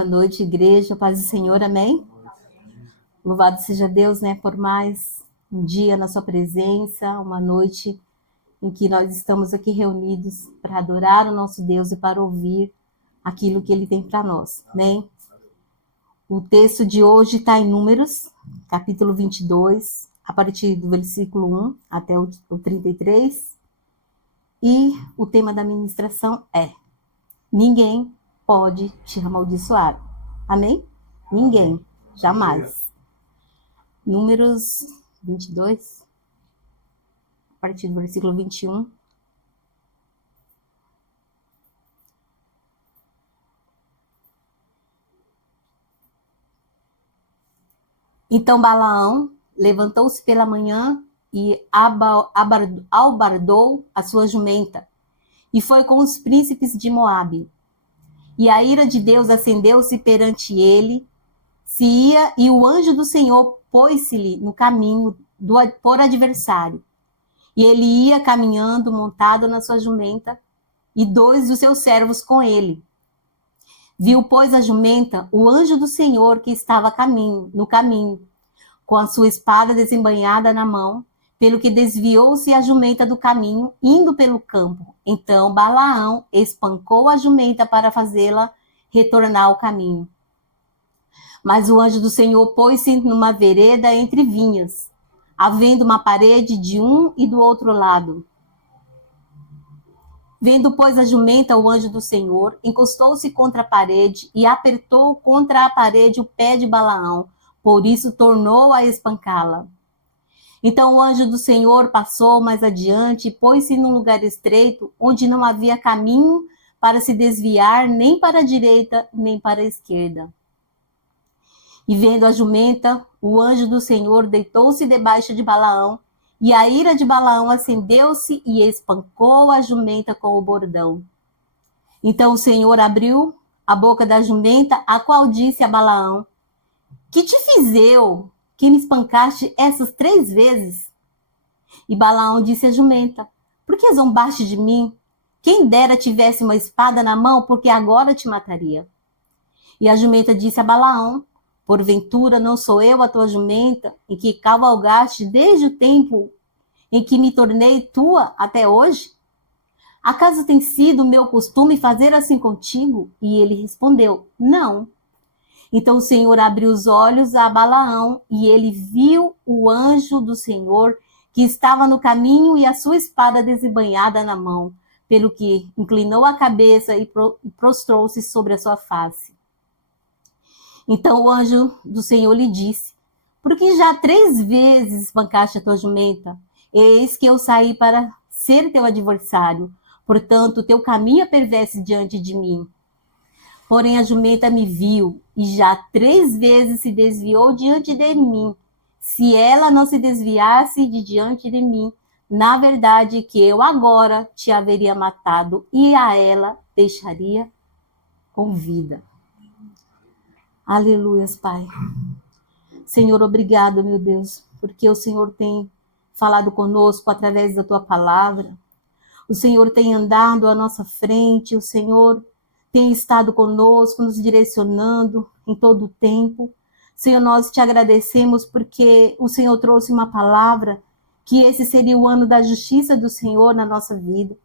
Boa noite, igreja, paz do Senhor, amém? Louvado seja Deus, né, por mais um dia na sua presença, uma noite em que nós estamos aqui reunidos para adorar o nosso Deus e para ouvir aquilo que Ele tem para nós, amém? O texto de hoje está em Números, capítulo 22, a partir do versículo 1 até o 33, e o tema da ministração é: ninguém pode te amaldiçoar. Amém? Ninguém, jamais. Números 22, a partir do versículo 21. Então Balaão levantou-se pela manhã e albardou a sua jumenta, e foi com os príncipes de Moabe. E a ira de Deus acendeu-se perante ele, e o anjo do Senhor pôs-se-lhe no caminho por adversário. E ele ia caminhando, montado na sua jumenta, e 2 dos seus servos com ele. Viu, pois, a jumenta, o anjo do Senhor que estava no caminho, com a sua espada desembainhada na mão, pelo que desviou-se a jumenta do caminho, indo pelo campo. Então Balaão espancou a jumenta para fazê-la retornar ao caminho. Mas o anjo do Senhor pôs-se numa vereda entre vinhas, havendo uma parede de um e do outro lado. Vendo, pois, a jumenta, o anjo do Senhor, encostou-se contra a parede e apertou contra a parede o pé de Balaão, por isso tornou a espancá-la. Então o anjo do Senhor passou mais adiante e pôs-se num lugar estreito, onde não havia caminho para se desviar nem para a direita nem para a esquerda. E vendo a jumenta, o anjo do Senhor deitou-se debaixo de Balaão, e a ira de Balaão acendeu-se e espancou a jumenta com o bordão. Então o Senhor abriu a boca da jumenta, a qual disse a Balaão: que te fiz eu, que me espancaste essas 3 vezes? E Balaão disse à jumenta: por que zombaste de mim? Quem dera tivesse uma espada na mão, porque agora te mataria. E a jumenta disse a Balaão: porventura não sou eu a tua jumenta, em que cavalgaste desde o tempo em que me tornei tua até hoje? Acaso tem sido meu costume fazer assim contigo? E ele respondeu: não. Então o Senhor abriu os olhos a Balaão, e ele viu o anjo do Senhor que estava no caminho e a sua espada desembainhada na mão, pelo que inclinou a cabeça e prostrou-se sobre a sua face. Então o anjo do Senhor lhe disse: por que já 3 vezes espancaste a tua jumenta? Eis que eu saí para ser teu adversário, portanto teu caminho é perverso diante de mim. Porém a jumenta me viu, e já 3 vezes se desviou diante de mim. Se ela não se desviasse de diante de mim, na verdade que eu agora te haveria matado, e a ela deixaria com vida. Aleluias, Pai. Senhor, obrigado, meu Deus, porque o Senhor tem falado conosco através da tua palavra. O Senhor tem andado à nossa frente, o Senhor tem estado conosco, nos direcionando em todo o tempo. Senhor, nós te agradecemos porque o Senhor trouxe uma palavra que esse seria o ano da justiça do Senhor na nossa vida.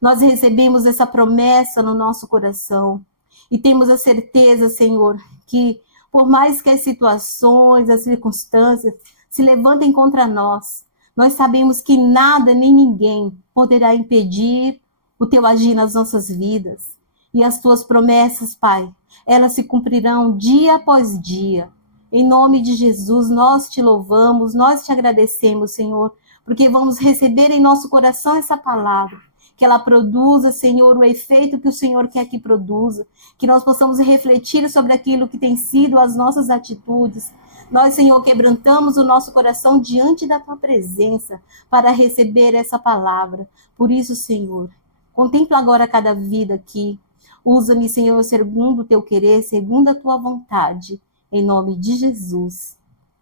Nós recebemos essa promessa no nosso coração e temos a certeza, Senhor, que por mais que as situações, as circunstâncias se levantem contra nós sabemos que nada nem ninguém poderá impedir o teu agir nas nossas vidas. E as tuas promessas, Pai, elas se cumprirão dia após dia. Em nome de Jesus, nós te louvamos, nós te agradecemos, Senhor, porque vamos receber em nosso coração essa palavra. Que ela produza, Senhor, o efeito que o Senhor quer que produza. Que nós possamos refletir sobre aquilo que tem sido as nossas atitudes. Nós, Senhor, quebrantamos o nosso coração diante da tua presença para receber essa palavra. Por isso, Senhor, contempla agora cada vida aqui. Usa-me, Senhor, segundo o teu querer, segundo a tua vontade. Em nome de Jesus.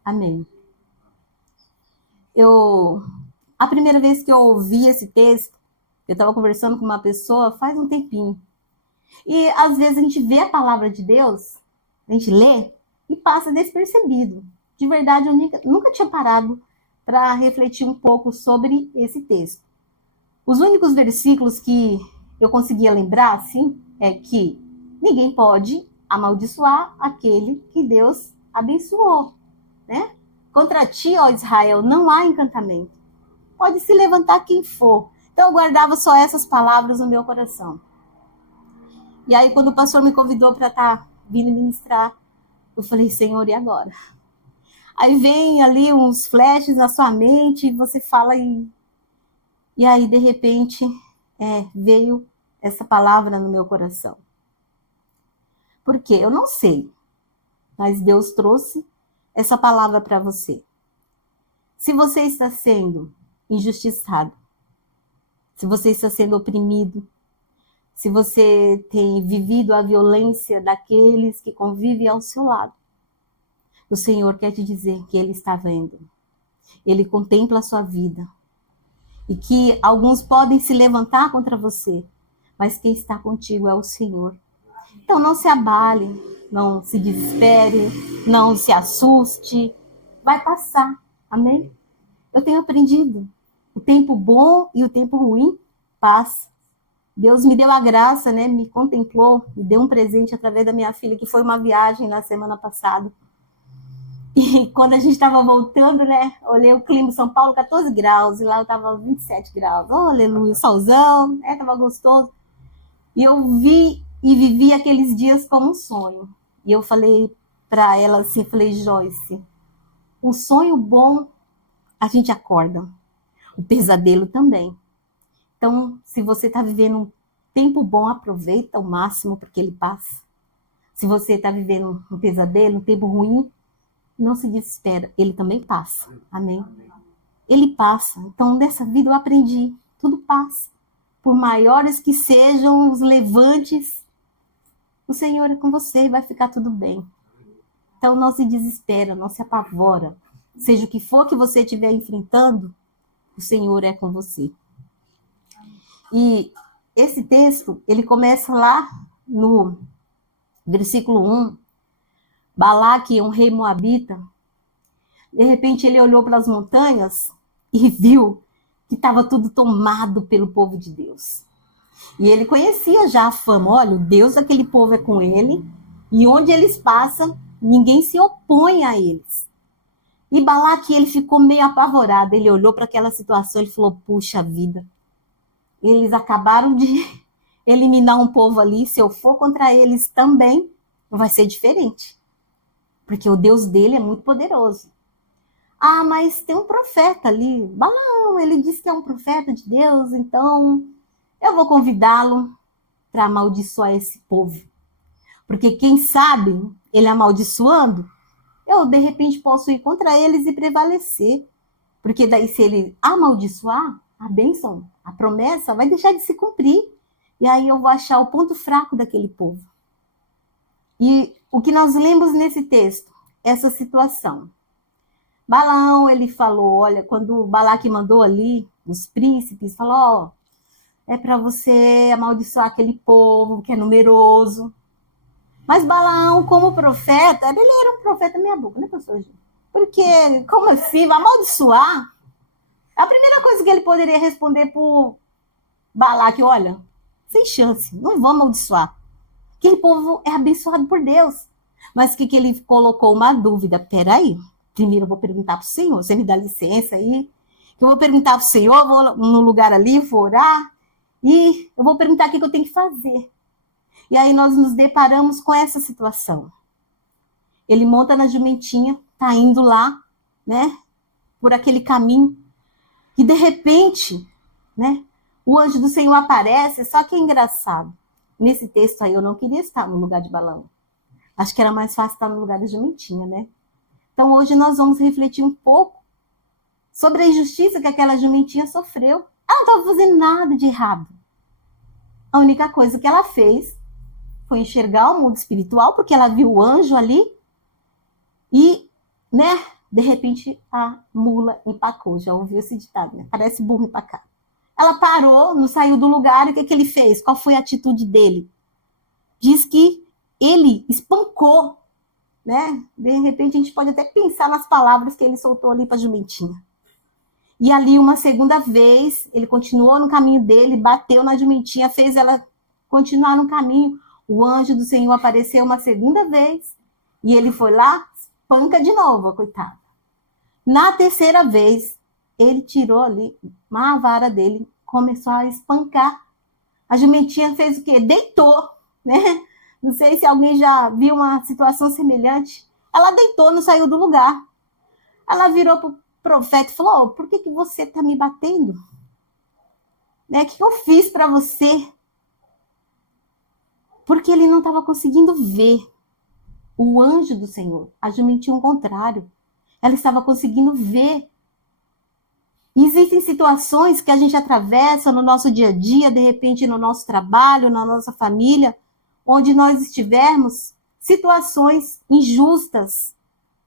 Amém. A primeira vez que eu ouvi esse texto, eu estava conversando com uma pessoa faz um tempinho. E às vezes a gente vê a palavra de Deus a gente lê e passa despercebido. De verdade, eu nunca tinha parado para refletir um pouco sobre esse texto. Os únicos versículos que eu conseguia lembrar, assim, é que ninguém pode amaldiçoar aquele que Deus abençoou, né? Contra ti, ó Israel, não há encantamento. Pode se levantar quem for. Então eu guardava só essas palavras no meu coração. E aí quando o pastor me convidou para estar vindo ministrar, eu falei, Senhor, e agora? Aí vem ali uns flashes na sua mente, você fala e aí de repente veio essa palavra no meu coração. Por quê? Eu não sei, mas Deus trouxe essa palavra para você. Se você está sendo injustiçado, se você está sendo oprimido, se você tem vivido a violência daqueles que convivem ao seu lado, o Senhor quer te dizer que Ele está vendo. Ele contempla a sua vida. E que alguns podem se levantar contra você, mas quem está contigo é o Senhor. Então não se abale, não se desespere, não se assuste. Vai passar, amém? Eu tenho aprendido. O tempo bom e o tempo ruim passa. Deus me deu a graça, né? Me contemplou, me deu um presente através da minha filha, que foi uma viagem na semana passada. E quando a gente estava voltando, né? Olhei o clima em São Paulo, 14 graus, e lá eu estava 27 graus. Oh, aleluia, solzão, estava gostoso. E eu vi e vivi aqueles dias como um sonho. E eu falei para ela assim, falei, Joyce, o sonho bom a gente acorda, o pesadelo também. Então, se você está vivendo um tempo bom, aproveita ao máximo, porque ele passa. Se você está vivendo um pesadelo, um tempo ruim, não se desespera, ele também passa. Amém? Ele passa. Então, nessa vida eu aprendi, tudo passa. Por maiores que sejam os levantes, o Senhor é com você e vai ficar tudo bem. Então, não se desespera, não se apavora. Seja o que for que você estiver enfrentando, o Senhor é com você. E esse texto, ele começa lá no versículo 1. Balaque, um rei moabita, de repente ele olhou para as montanhas e viu que estava tudo tomado pelo povo de Deus. E ele conhecia já a fama, olha, o Deus daquele povo é com ele, e onde eles passam, ninguém se opõe a eles. E Balaque, ele ficou meio apavorado, ele olhou para aquela situação e falou, puxa vida, eles acabaram de eliminar um povo ali, se eu for contra eles também, não vai ser diferente. Porque o Deus dele é muito poderoso. Ah, mas tem um profeta ali, Balaão, ele disse que é um profeta de Deus, então eu vou convidá-lo para amaldiçoar esse povo. Porque quem sabe, ele amaldiçoando, eu de repente posso ir contra eles e prevalecer. Porque daí se ele amaldiçoar, a bênção, a promessa vai deixar de se cumprir. E aí eu vou achar o ponto fraco daquele povo. E o que nós lemos nesse texto, essa situação. Balaão, ele falou, olha, quando Balaque mandou ali, os príncipes, falou, ó, é para você amaldiçoar aquele povo que é numeroso. Mas Balaão, como profeta, ele era um profeta meia boca, né, pastor Gil? Porque, como assim, vai amaldiçoar? A primeira coisa que ele poderia responder para Balaque, olha, sem chance, não vou amaldiçoar. Aquele povo é abençoado por Deus. Mas o que ele colocou? Uma dúvida. Peraí, primeiro eu vou perguntar para o Senhor, você me dá licença aí? Eu vou perguntar para o Senhor, vou no lugar ali, vou orar, e eu vou perguntar o que eu tenho que fazer. E aí nós nos deparamos com essa situação. Ele monta na jumentinha, tá indo lá, né, por aquele caminho, e de repente, né, o anjo do Senhor aparece, só que é engraçado. Nesse texto aí eu não queria estar no lugar de Balaão. Acho que era mais fácil estar no lugar da jumentinha, né? Então hoje nós vamos refletir um pouco sobre a injustiça que aquela jumentinha sofreu. Ela não estava fazendo nada de errado. A única coisa que ela fez foi enxergar o mundo espiritual, porque ela viu o anjo ali e, né, de repente a mula empacou. Já ouviu esse ditado, né? Parece burro empacado. Ela parou, não saiu do lugar, e o que ele fez? Qual foi a atitude dele? Diz que ele espancou né? De repente a gente pode até pensar nas palavras que ele soltou ali para a jumentinha. E ali uma segunda vez, ele continuou no caminho dele, bateu na jumentinha, fez ela continuar no caminho. O anjo do Senhor apareceu uma segunda vez e ele foi lá, espanca de novo, coitado. Na terceira vez, ele tirou ali uma vara dele, começou a espancar. A jumentinha fez o quê? Deitou, né? Não sei se alguém já viu uma situação semelhante. Ela deitou, não saiu do lugar. Ela virou para o profeta e falou: oh, por que você está me batendo? Né? O que eu fiz para você? Porque ele não estava conseguindo ver o anjo do Senhor. A jumentinha, ao contrário. Ela estava conseguindo ver. Existem situações que a gente atravessa no nosso dia a dia, de repente no nosso trabalho, na nossa família, onde nós estivermos, situações injustas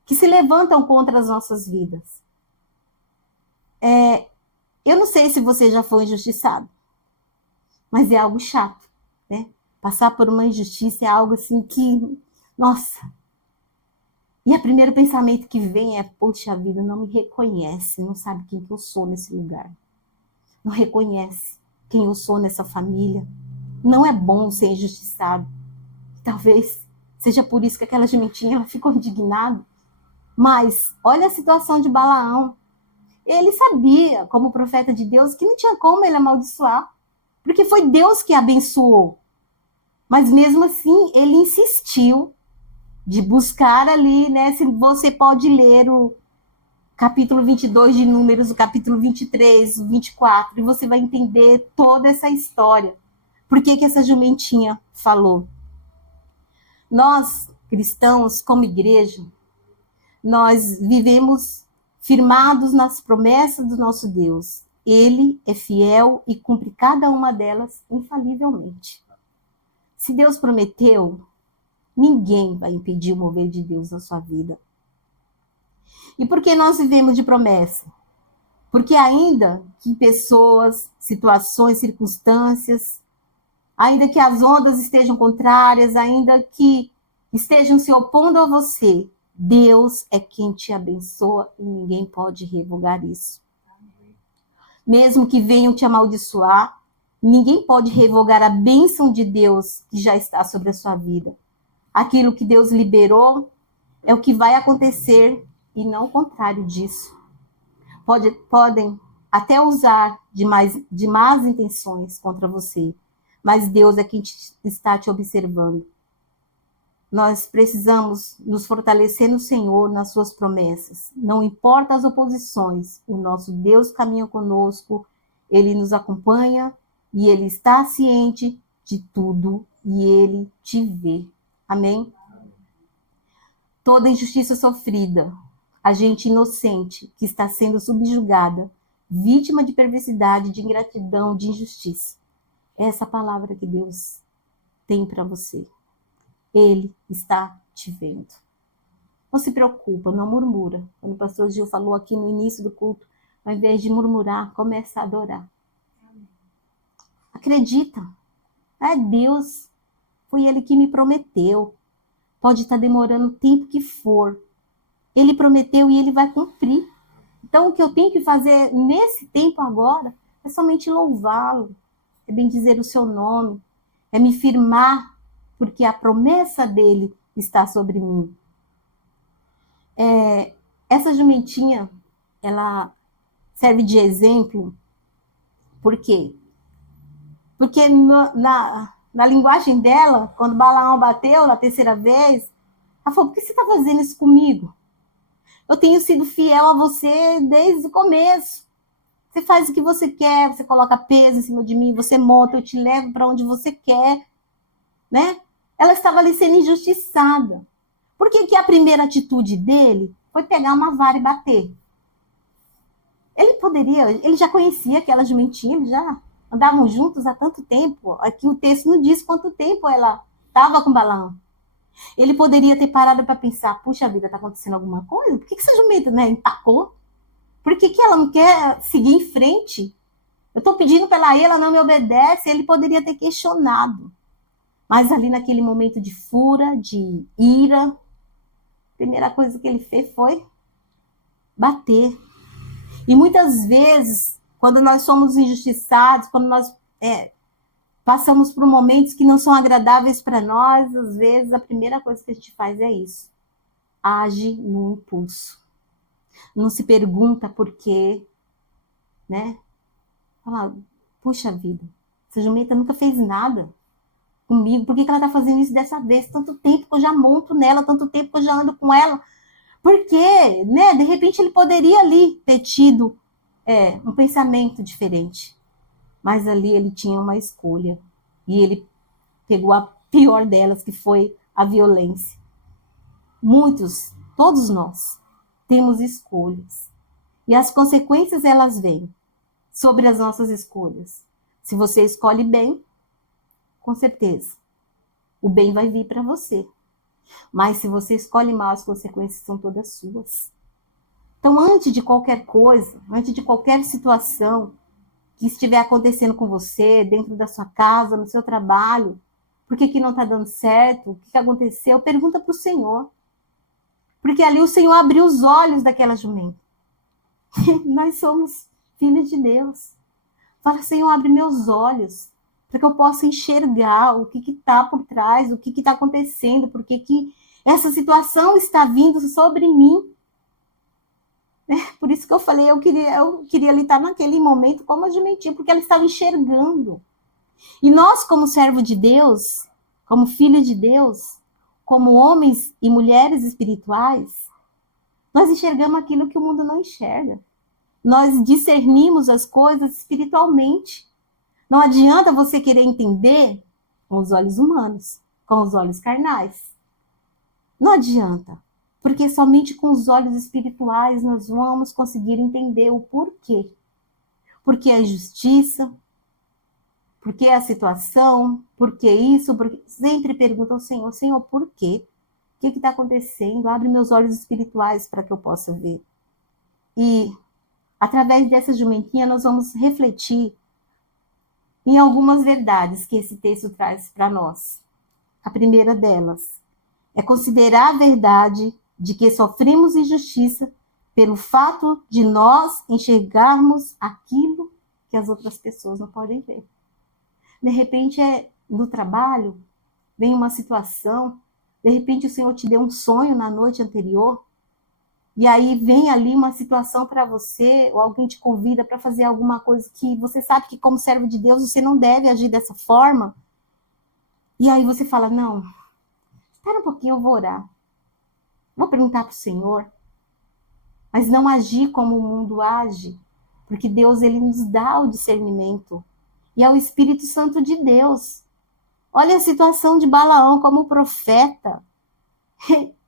que se levantam contra as nossas vidas. Eu não sei se você já foi injustiçado, mas é algo chato, né? Passar por uma injustiça é algo assim que, nossa. E o primeiro pensamento que vem é: poxa vida, não me reconhece, não sabe quem que eu sou nesse lugar. Não reconhece quem eu sou nessa família. Não é bom ser injustiçado. Talvez seja por isso que aquela jumentinha ela ficou indignada. Mas olha a situação de Balaão. Ele sabia, como profeta de Deus, que não tinha como ele amaldiçoar, porque foi Deus que abençoou. Mas mesmo assim, ele insistiu de buscar ali, né? Se você pode ler o capítulo 22 de Números, o capítulo 23, o 24, e você vai entender toda essa história. Por que essa jumentinha falou? Nós, cristãos, como igreja, nós vivemos firmados nas promessas do nosso Deus. Ele é fiel e cumpre cada uma delas infalivelmente. Se Deus prometeu, ninguém vai impedir o mover de Deus na sua vida. E por que nós vivemos de promessa? Porque ainda que pessoas, situações, circunstâncias, ainda que as ondas estejam contrárias, ainda que estejam se opondo a você, Deus é quem te abençoa e ninguém pode revogar isso. Mesmo que venham te amaldiçoar, ninguém pode revogar a bênção de Deus que já está sobre a sua vida. Aquilo que Deus liberou é o que vai acontecer e não o contrário disso. Podem até usar de más intenções contra você, mas Deus é quem está te observando. Nós precisamos nos fortalecer no Senhor, nas suas promessas. Não importa as oposições, o nosso Deus caminha conosco, Ele nos acompanha e Ele está ciente de tudo e Ele te vê. Amém? Toda injustiça sofrida, a gente inocente que está sendo subjugada, vítima de perversidade, de ingratidão, de injustiça. É essa palavra que Deus tem para você. Ele está te vendo. Não se preocupa, não murmura. Quando o pastor Gil falou aqui no início do culto, ao invés de murmurar, começa a adorar. Acredita. É Deus. Foi Ele que me prometeu. Pode estar demorando o tempo que for. Ele prometeu e Ele vai cumprir. Então, o que eu tenho que fazer nesse tempo agora é somente louvá-lo, é bendizer o seu nome, é me firmar, porque a promessa dele está sobre mim. Essa jumentinha, ela serve de exemplo. Por quê? Porque na linguagem dela, quando Balaão bateu na terceira vez, ela falou: por que você está fazendo isso comigo? Eu tenho sido fiel a você desde o começo. Você faz o que você quer, você coloca peso em cima de mim, você monta, eu te levo para onde você quer, né? Ela estava ali sendo injustiçada. Por que a primeira atitude dele foi pegar uma vara e bater? Ele já conhecia aquela jumentinha, eles já andavam juntos há tanto tempo. Aqui o texto não diz quanto tempo ela estava com Balaão. Ele poderia ter parado para pensar: puxa vida, está acontecendo alguma coisa? Por que essa jumenta, né, empacou? Por que ela não quer seguir em frente? Eu estou pedindo para ela não me obedece. Ele poderia ter questionado. Mas ali naquele momento de fúria, de ira, primeira coisa que ele fez foi bater. E muitas vezes, quando nós somos injustiçados, quando nós passamos por momentos que não são agradáveis para nós, às vezes a primeira coisa que a gente faz é isso. Age no impulso. Não se pergunta por quê, né? Fala, puxa vida, essa jumenta nunca fez nada comigo, por que ela está fazendo isso dessa vez? Tanto tempo que eu já monto nela, tanto tempo que eu já ando com ela. Por quê? Né? De repente ele poderia ali ter tido um pensamento diferente. Mas ali ele tinha uma escolha. E ele pegou a pior delas, que foi a violência. Muitos, todos nós, temos escolhas. E as consequências, elas vêm sobre as nossas escolhas. Se você escolhe bem, com certeza, o bem vai vir para você. Mas se você escolhe mal, as consequências são todas suas. Então, antes de qualquer coisa, antes de qualquer situação que estiver acontecendo com você, dentro da sua casa, no seu trabalho, por que não está dando certo, o que aconteceu, pergunta para o Senhor. Porque ali o Senhor abriu os olhos daquela jumenta. Nós somos filhos de Deus. Fala, Senhor, abre meus olhos, para que eu possa enxergar o que está por trás, o que está acontecendo, por que essa situação está vindo sobre mim. Por isso que eu falei, eu queria ali estar naquele momento como a jumentinha, porque ela estava enxergando. E nós, como servo de Deus, como filho de Deus, como homens e mulheres espirituais, nós enxergamos aquilo que o mundo não enxerga. Nós discernimos as coisas espiritualmente. Não adianta você querer entender com os olhos humanos, com os olhos carnais. Não adianta. Porque somente com os olhos espirituais nós vamos conseguir entender o porquê. Porque a injustiça, porque a situação, porque isso, porque... Sempre pergunta ao Senhor, Senhor, por quê? O que está acontecendo? Abre meus olhos espirituais para que eu possa ver. E através dessa jumentinha nós vamos refletir em algumas verdades que esse texto traz para nós. A primeira delas é considerar a verdade de que sofremos injustiça pelo fato de nós enxergarmos aquilo que as outras pessoas não podem ver. De repente, no trabalho, vem uma situação, de repente o Senhor te deu um sonho na noite anterior, e aí vem ali uma situação para você, ou alguém te convida para fazer alguma coisa que você sabe que como servo de Deus você não deve agir dessa forma, e aí você fala, não, espera um pouquinho, eu vou orar. Vou perguntar para o Senhor, mas não agir como o mundo age, porque Deus ele nos dá o discernimento, e é o Espírito Santo de Deus. Olha a situação de Balaão como profeta.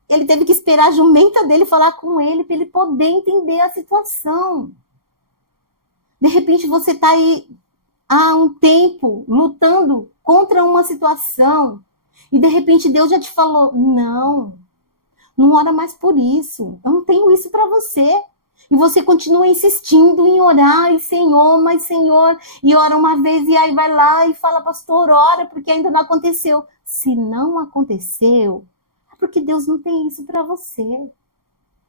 Ele teve que esperar a jumenta dele falar com ele para ele poder entender a situação. De repente você está aí há um tempo lutando contra uma situação e de repente Deus já te falou, não ora mais por isso, eu não tenho isso para você. E você continua insistindo em orar, mas Senhor, e ora uma vez, e aí vai lá e fala, pastor, ora, porque ainda não aconteceu. Se não aconteceu, é porque Deus não tem isso para você.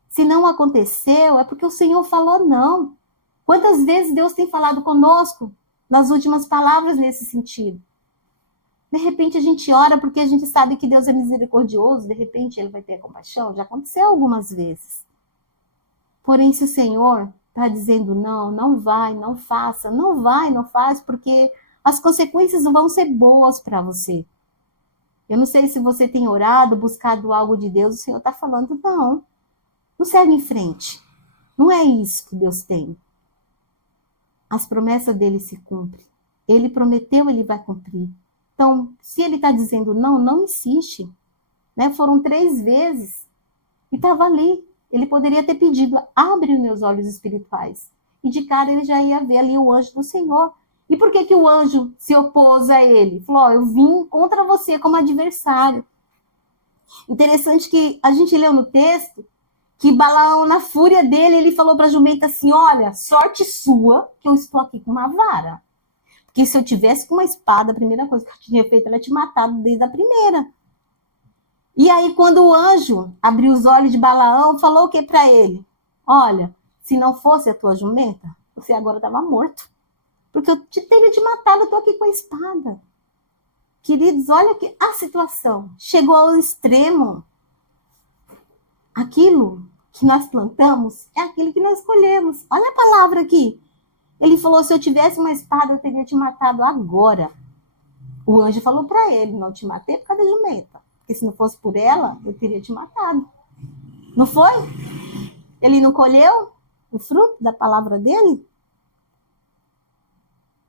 Se não aconteceu, é porque o Senhor falou não. Quantas vezes Deus tem falado conosco nas últimas palavras nesse sentido? De repente a gente ora porque a gente sabe que Deus é misericordioso, de repente Ele vai ter compaixão. Já aconteceu algumas vezes. Porém, se o Senhor está dizendo não vai, não faça, não vai, não faz, porque as consequências não vão ser boas para você. Eu não sei se você tem orado, buscado algo de Deus, o Senhor está falando, não segue em frente. Não é isso que Deus tem. As promessas dele se cumprem. Ele prometeu, ele vai cumprir. Então, se ele está dizendo não insiste. Né? Foram 3 vezes e estava ali. Ele poderia ter pedido, abre os meus olhos espirituais. E de cara ele já ia ver ali o anjo do Senhor. E por que o anjo se opôs a ele? Falou, eu vim contra você como adversário. Interessante que a gente leu no texto que Balaão, na fúria dele, ele falou para a jumenta assim, olha, sorte sua que eu estou aqui com uma vara. Porque se eu tivesse com uma espada, a primeira coisa que eu tinha feito era te matado desde a primeira. E aí, quando o anjo abriu os olhos de Balaão, falou o que para ele? Olha, se não fosse a tua jumenta, você agora estava morto. Porque eu teria te matado, eu estou aqui com a espada. Queridos, olha que a situação chegou ao extremo. Aquilo que nós plantamos é aquilo que nós colhemos. Olha a palavra aqui. Ele falou: se eu tivesse uma espada, eu teria te matado agora. O anjo falou para ele: não te matei por causa da jumenta. Porque se não fosse por ela, eu teria te matado. Não foi? Ele não colheu o fruto da palavra dele?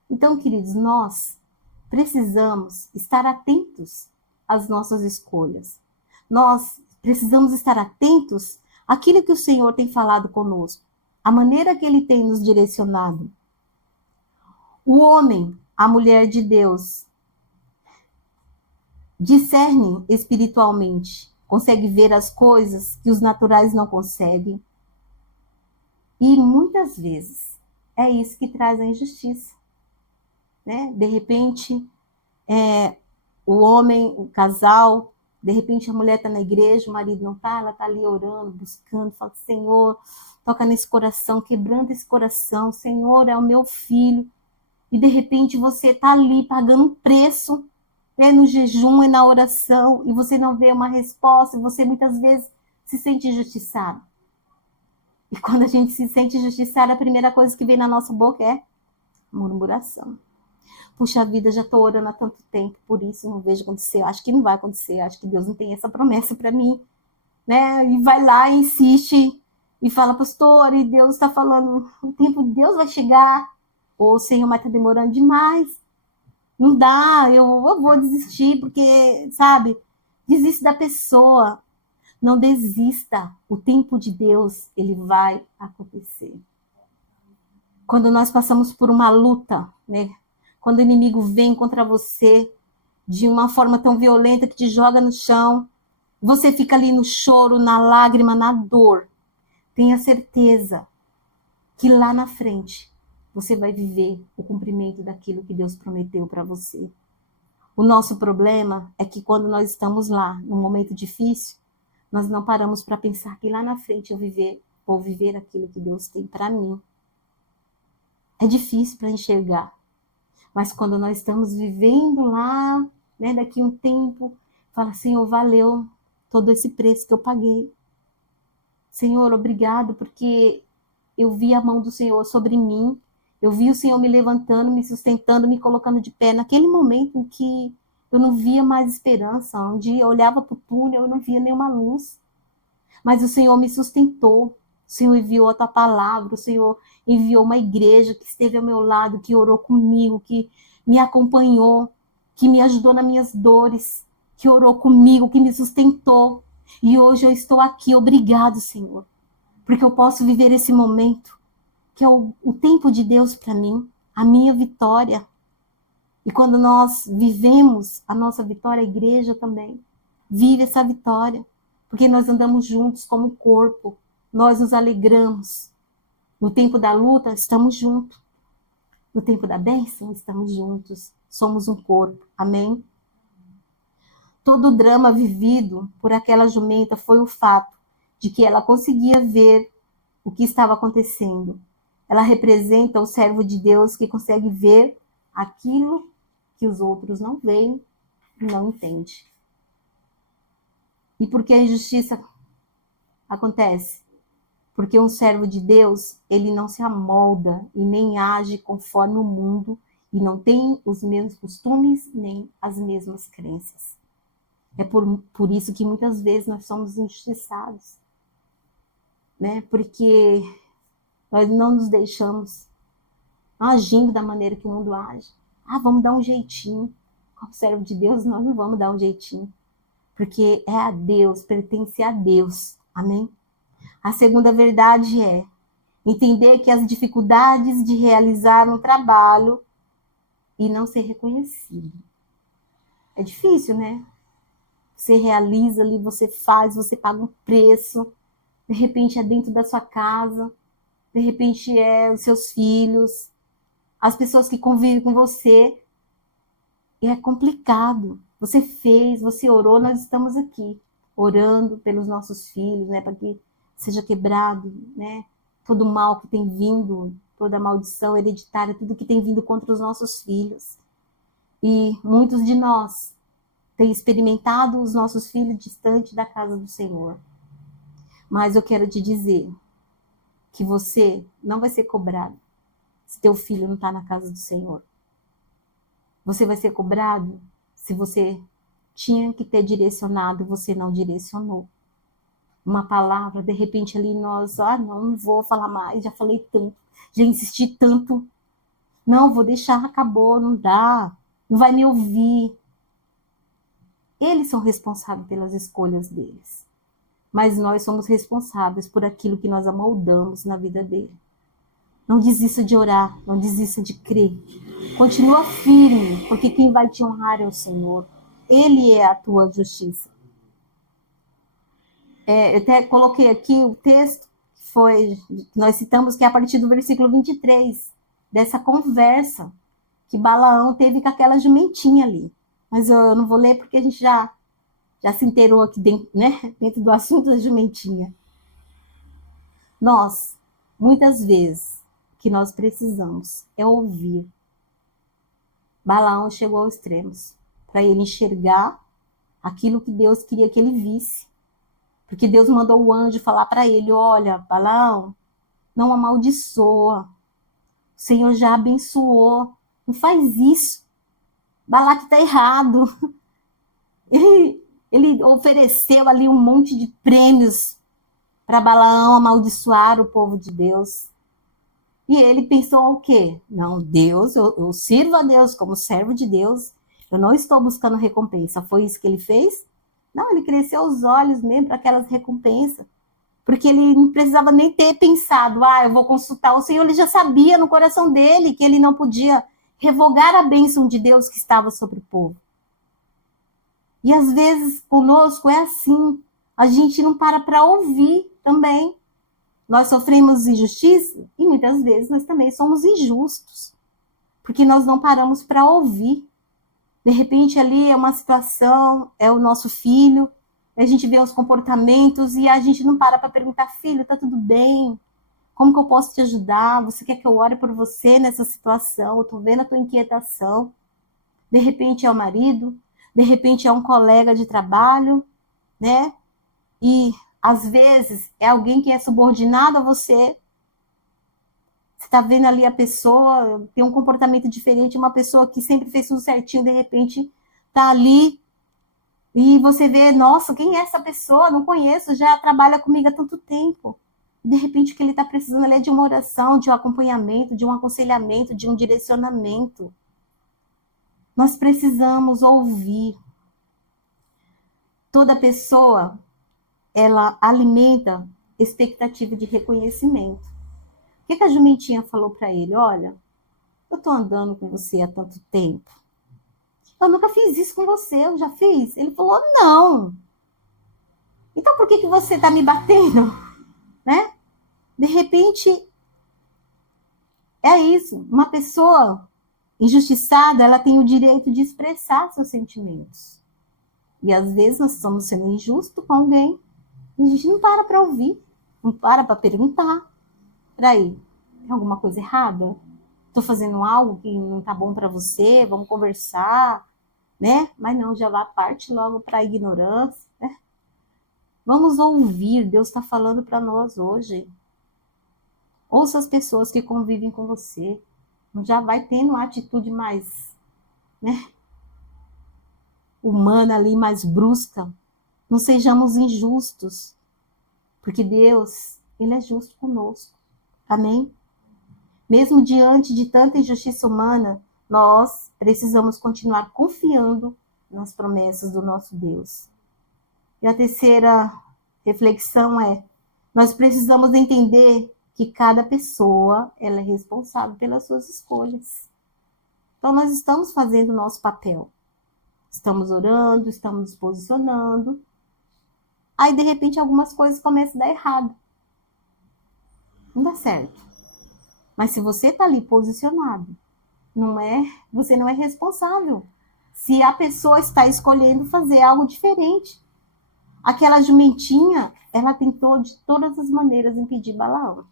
Então, queridos, nós precisamos estar atentos às nossas escolhas. Nós precisamos estar atentos àquilo que o Senhor tem falado conosco, a maneira que Ele tem nos direcionado. O homem, a mulher de Deus, discerne espiritualmente, consegue ver as coisas que os naturais não conseguem. E muitas vezes é isso que traz a injustiça. Né? De repente, o homem, o casal, de repente a mulher está na igreja, o marido não está, ela está ali orando, buscando, fala: Senhor, toca nesse coração, quebrando esse coração, Senhor, é o meu filho. E de repente você está ali pagando um preço, né, no jejum e na oração, e você não vê uma resposta, e você muitas vezes se sente injustiçado. E quando a gente se sente injustiçado, a primeira coisa que vem na nossa boca é murmuração. Puxa vida, já estou orando há tanto tempo por isso, não vejo acontecer, acho que não vai acontecer, acho que Deus não tem essa promessa para mim, né? E vai lá e insiste e fala: pastor, e Deus está falando, o tempo de Deus vai chegar, ou o Senhor, mas está demorando demais, não dá, eu vou desistir, porque, sabe, desiste da pessoa, não desista, o tempo de Deus, ele vai acontecer. Quando nós passamos por uma luta, né? Quando o inimigo vem contra você de uma forma tão violenta que te joga no chão, você fica ali no choro, na lágrima, na dor. Tenha certeza que lá na frente você vai viver o cumprimento daquilo que Deus prometeu para você. O nosso problema é que quando nós estamos lá, num momento difícil, nós não paramos para pensar que lá na frente eu vou viver aquilo que Deus tem para mim. É difícil para enxergar. Mas quando nós estamos vivendo lá, né, daqui a um tempo, fala: Senhor, valeu todo esse preço que eu paguei. Senhor, obrigado, porque eu vi a mão do Senhor sobre mim, eu vi o Senhor me levantando, me sustentando, me colocando de pé, naquele momento em que eu não via mais esperança, onde eu olhava para o túnel, eu não via nenhuma luz. Mas o Senhor me sustentou, o Senhor enviou a tua palavra, o Senhor enviou uma igreja que esteve ao meu lado, que orou comigo, que me acompanhou, que me ajudou nas minhas dores, que orou comigo, que me sustentou. E hoje eu estou aqui, obrigado, Senhor, porque eu posso viver esse momento, que é o tempo de Deus para mim, a minha vitória. E quando nós vivemos a nossa vitória, a igreja também vive essa vitória, porque nós andamos juntos como corpo, nós nos alegramos. No tempo da luta, estamos juntos. No tempo da bênção, estamos juntos. Somos um corpo. Amém? Todo o drama vivido por aquela jumenta foi o fato de que ela conseguia ver o que estava acontecendo. Ela representa o servo de Deus que consegue ver aquilo que os outros não veem e não entendem. E por que a injustiça acontece? Porque um servo de Deus, ele não se amolda e nem age conforme o mundo e não tem os mesmos costumes nem as mesmas crenças. É por isso que muitas vezes nós somos injustiçados, né? Porque nós não nos deixamos agindo da maneira que o mundo age. Vamos dar um jeitinho. Como servo de Deus, nós não vamos dar um jeitinho. Porque é a Deus, pertence a Deus. Amém? A segunda verdade é entender que as dificuldades de realizar um trabalho e não ser reconhecido. É difícil, né? Você realiza ali, você faz, você paga um preço. De repente é dentro da sua casa. De repente é os seus filhos. As pessoas que convivem com você. E é complicado. Você fez, você orou, nós estamos aqui. orando pelos nossos filhos, né, para que seja quebrado, né, todo o mal que tem vindo, toda a maldição hereditária, tudo que tem vindo contra os nossos filhos. E muitos de nós têm experimentado os nossos filhos distante da casa do Senhor. Mas eu quero te dizer que você não vai ser cobrado se teu filho não está na casa do Senhor. Você vai ser cobrado se você tinha que ter direcionado e você não direcionou. Uma palavra, de repente ali nós, não vou falar mais, já falei tanto, já insisti tanto. Não, vou deixar, acabou, não dá, não vai me ouvir. Eles são responsáveis pelas escolhas deles. Mas nós somos responsáveis por aquilo que nós amoldamos na vida dele. Não desista de orar, não desista de crer. Continua firme, porque quem vai te honrar é o Senhor. Ele é a tua justiça. Eu até coloquei aqui o texto que nós citamos, que é a partir do versículo 23, dessa conversa que Balaão teve com aquela jumentinha ali. Mas eu não vou ler porque a gente já se inteirou aqui dentro, né? Dentro do assunto da jumentinha. Nós, muitas vezes, o que nós precisamos é ouvir. Balaão chegou aos extremos para ele enxergar aquilo que Deus queria que ele visse. Porque Deus mandou o anjo falar para ele, olha, Balaão, não amaldiçoa. O Senhor já abençoou. Não faz isso. Balaque está errado. Ele ofereceu ali um monte de prêmios para Balaão amaldiçoar o povo de Deus. E ele pensou o quê? Não, Deus, eu sirvo a Deus como servo de Deus. Eu não estou buscando recompensa. Foi isso que ele fez? Não, ele cresceu os olhos mesmo para aquelas recompensas. Porque ele não precisava nem ter pensado, eu vou consultar o Senhor. Ele já sabia no coração dele que ele não podia revogar a bênção de Deus que estava sobre o povo. E às vezes conosco é assim. A gente não para ouvir também. Nós sofremos injustiça e muitas vezes nós também somos injustos. Porque nós não paramos para ouvir. De repente ali é uma situação, é o nosso filho, a gente vê os comportamentos e a gente não para perguntar, filho, tá tudo bem? Como que eu posso te ajudar? Você quer que eu ore por você nessa situação? Eu tô vendo a tua inquietação. De repente é o marido, de repente é um colega de trabalho, né? E às vezes é alguém que é subordinado a você. Você está vendo ali a pessoa, tem um comportamento diferente, uma pessoa que sempre fez tudo certinho, de repente está ali e você vê, nossa, quem é essa pessoa? Não conheço, já trabalha comigo há tanto tempo. De repente o que ele está precisando ali é de uma oração, de um acompanhamento, de um aconselhamento, de um direcionamento. Nós precisamos ouvir. Toda pessoa, ela alimenta expectativa de reconhecimento. O que a jumentinha falou para ele? Olha, eu estou andando com você há tanto tempo. Eu nunca fiz isso com você, eu já fiz. Ele falou, não. Então por que você está me batendo? Né? De repente, é isso. Uma pessoa injustiçada, ela tem o direito de expressar seus sentimentos. E às vezes nós estamos sendo injustos com alguém e a gente não para ouvir, não para perguntar. Peraí, tem alguma coisa errada? Estou fazendo algo que não está bom para você? Vamos conversar, né? Mas não, já vai parte logo para a ignorância, né? Vamos ouvir, Deus está falando para nós hoje. Ouça as pessoas que convivem com você. Já vai tendo uma atitude mais, né, humana ali, mais brusca. Não sejamos injustos, porque Deus, Ele é justo conosco. Amém? Mesmo diante de tanta injustiça humana, nós precisamos continuar confiando nas promessas do nosso Deus. E a terceira reflexão é, nós precisamos entender que cada pessoa, ela é responsável pelas suas escolhas. Então, nós estamos fazendo o nosso papel. Estamos orando, estamos nos posicionando. Aí, de repente, algumas coisas começam a dar errado. Não dá certo. Mas se você está ali posicionado, você não é responsável. Se a pessoa está escolhendo fazer algo diferente. Aquela jumentinha, ela tentou de todas as maneiras impedir Balaão.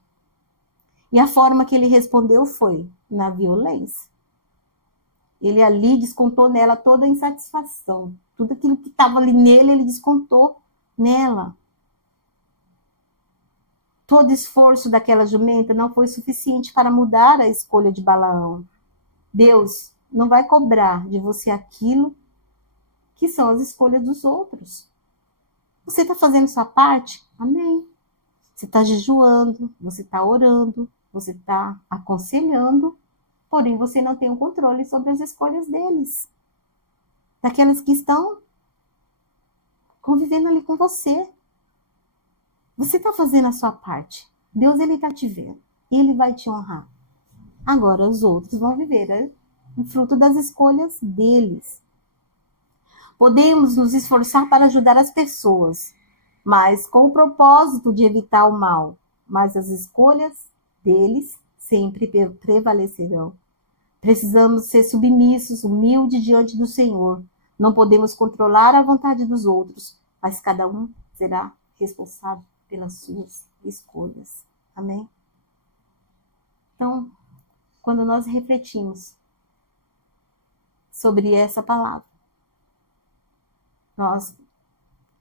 E a forma que ele respondeu foi na violência. Ele ali descontou nela toda a insatisfação. Tudo aquilo que estava ali nele, ele descontou nela. Todo esforço daquela jumenta não foi suficiente para mudar a escolha de Balaão. Deus não vai cobrar de você aquilo que são as escolhas dos outros. Você está fazendo sua parte? Amém. Você está jejuando, você está orando, você está aconselhando, porém você não tem o controle sobre as escolhas deles. Daqueles que estão convivendo ali com você. Você está fazendo a sua parte. Deus, ele está te vendo. Ele vai te honrar. Agora os outros vão viver o fruto das escolhas deles. Podemos nos esforçar para ajudar as pessoas, mas com o propósito de evitar o mal. Mas as escolhas deles sempre prevalecerão. Precisamos ser submissos, humildes diante do Senhor. Não podemos controlar a vontade dos outros, mas cada um será responsável pelas suas escolhas. Amém? Então, quando nós refletimos sobre essa palavra,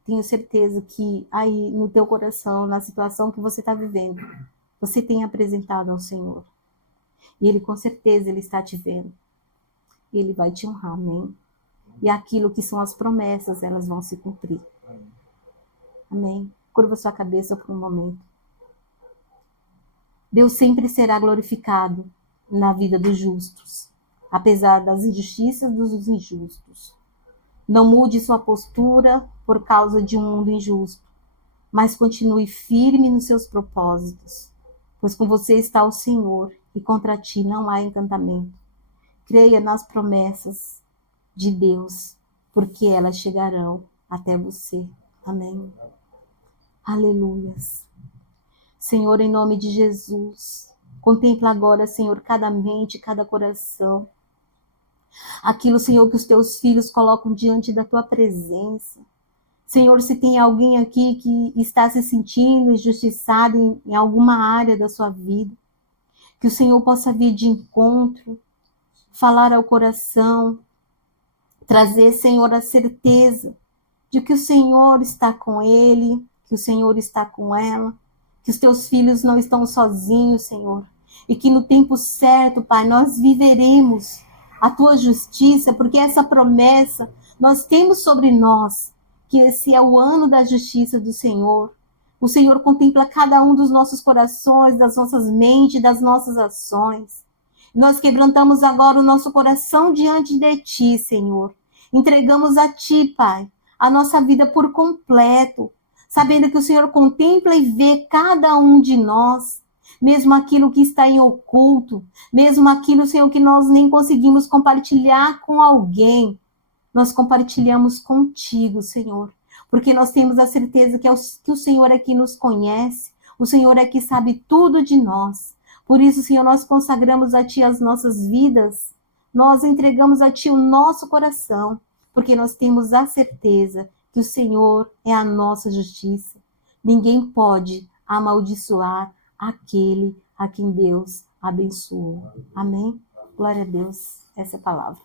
tenho certeza que aí no teu coração, na situação que você está vivendo, você tem apresentado ao Senhor. E Ele com certeza Ele está te vendo. E Ele vai te honrar, amém? E aquilo que são as promessas, elas vão se cumprir. Amém? Curva sua cabeça por um momento. Deus sempre será glorificado na vida dos justos, apesar das injustiças dos injustos. Não mude sua postura por causa de um mundo injusto, mas continue firme nos seus propósitos, pois com você está o Senhor e contra ti não há encantamento. Creia nas promessas de Deus, porque elas chegarão até você. Amém. Aleluias. Senhor, em nome de Jesus, contempla agora, Senhor, cada mente, cada coração. Aquilo, Senhor, que os teus filhos colocam diante da tua presença. Senhor, se tem alguém aqui que está se sentindo injustiçado em alguma área da sua vida, que o Senhor possa vir de encontro, falar ao coração, trazer, Senhor, a certeza de que o Senhor está com ele, que o Senhor está com ela, que os teus filhos não estão sozinhos, Senhor, e que no tempo certo, Pai, nós viveremos a tua justiça, porque essa promessa nós temos sobre nós, que esse é o ano da justiça do Senhor. O Senhor contempla cada um dos nossos corações, das nossas mentes, das nossas ações. Nós quebrantamos agora o nosso coração diante de ti, Senhor. Entregamos a ti, Pai, a nossa vida por completo, sabendo que o Senhor contempla e vê cada um de nós, mesmo aquilo que está em oculto, mesmo aquilo, Senhor, que nós nem conseguimos compartilhar com alguém, nós compartilhamos contigo, Senhor, porque nós temos a certeza que o Senhor é que nos conhece, o Senhor é que sabe tudo de nós. Por isso, Senhor, nós consagramos a ti as nossas vidas, nós entregamos a ti o nosso coração, porque nós temos a certeza que o Senhor é a nossa justiça. Ninguém pode amaldiçoar aquele a quem Deus abençoou. Amém? Glória a Deus. Essa é a palavra.